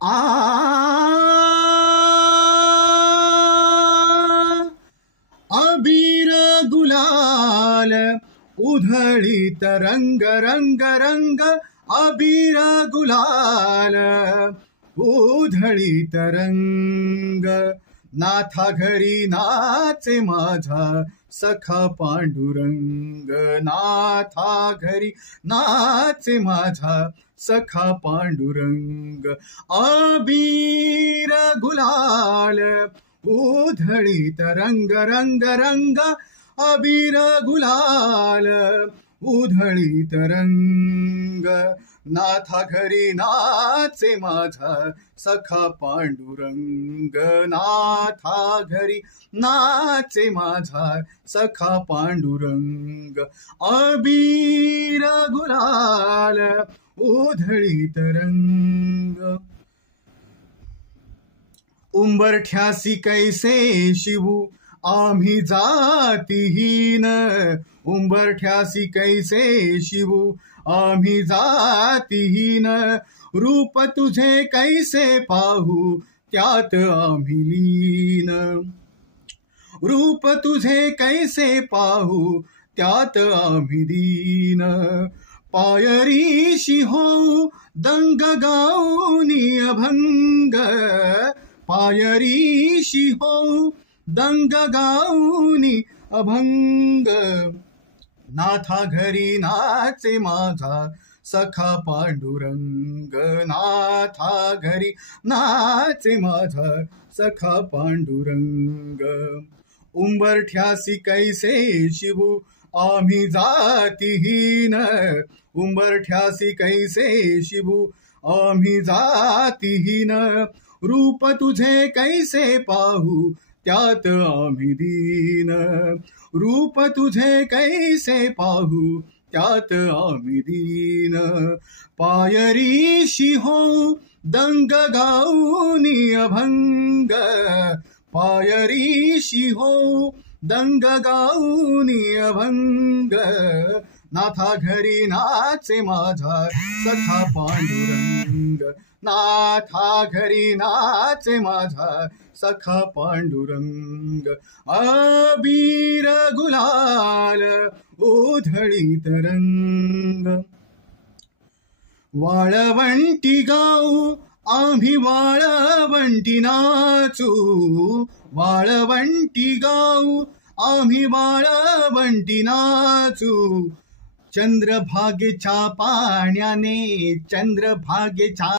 आ अबीर गुलाल उधळीत रंग रंग रंग अबीर गुलाल उधळीत रंग नाथा घरी नाचे माझा सखा पांडुरंग नाथा घरी नाचे माझा सखा पांडुरंग अबीर गुलाल उधळीत रंग रंग रंग अबीर गुलाल उधळीत रंग नाथा घरी नाचे माझा सखा पांडुरंग नाथा घरी नाचे माझा सखा पांडुरंग अबीर गुलाल उधळीत रंग उंबरठ्यासी कैसे शिवू आम्ही जातीहीन उंबरठ्यासी कैसे शिवू आम्ही जातीहीन रूप तुझे कैसे पाहू त्यात आम्ही लीन रूप तुझे कैसे पाहू त्यात आम्ही दीन पायरीशी होऊ दंग गाऊनी अभंग पायरीशी होऊ दंग गाऊनी अभंग नाथा घरी नाचे माझा सखा पांडुरंग नाथा घरी नाचे माझा सखा पांडुरंग उंबरठ्यासी कैसे शिवू आम्ही जातीहीन उंबरठ्यासी कैसे शिवू आम्ही जातीहीन रूप तुझे कैसे पाहू त्यात आम्ही दीन रूप तुझे कैसे पाहू त्यात आम्ही दीन पायरीशी होऊ दंग गाऊनी अभंग पायरीशी होऊ दंग गाऊनी अभंग नाथा घरी नाचे माझा सखा पांडुरंग नाथा घरी नाचे माझा सखा पांडुरंग अबीर गुलाल उधळीत रंग वाळवंटी गाऊ आम्ही वाळवंटी नाचू वाळवंटी गाऊ आम्ही वाळवंटी नाचू चंद्रभागेच्या पाण्याने चंद्रभागेच्या